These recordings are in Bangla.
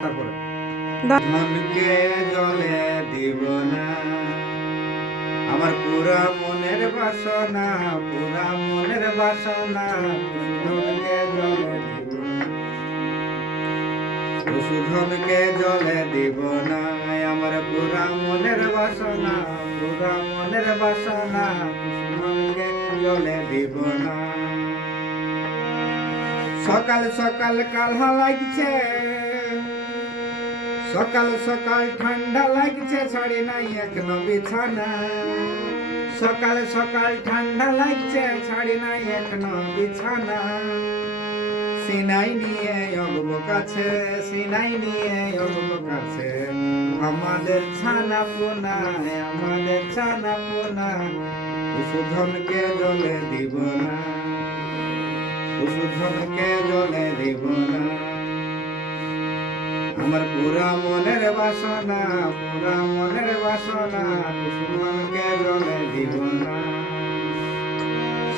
তারপরে মনকে জলে দিব না আমার পুরা মনের বাসনা, পুরা মনের বাসনা মনকে জলে দিব না, সুধনকে জলে দিব না আমার পুরা মনের বাসনা, পুরা মনের বাসনা মনকে জলে দিব না। সকাল সকাল কালহা লাগছে, সকাল সকাল ঠান্ডা লাগছে, ছাড়ি নাই এখনো বিছানা। সকাল সকাল ঠান্ডা লাগছে, ছাড়ি নাই এখনো বিছানা। সিনাই নিয়ে অগব কাছে, সিনাই নিয়ে অগব কাছে আমাদের ছানা পোনা, আমাদের ছানা পোনা সুধনকে জলে দিব না, সুধনকে জলে দিব না আমার পুরা মনের বাসনা, পুরা মনের বাসনা সুধনকে জলে দিব না।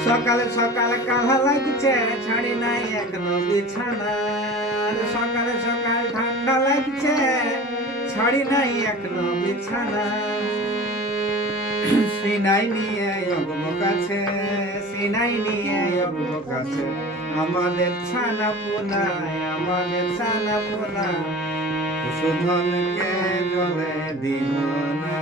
সকাল সকাল কালা লাগছে, ছাড়ি নাই এখনো বিছানা। সকাল সকাল ঠান্ডা লাগছে, ছাড়ি নাই এখনো বিছানা। সিনাই নিয়ে অগব কাছে, সিনাই নিয়ে অগব কাছে আমাদের ছানা পোনা, আমাদের ছানা পোনা সুধনকে জলে দিব না।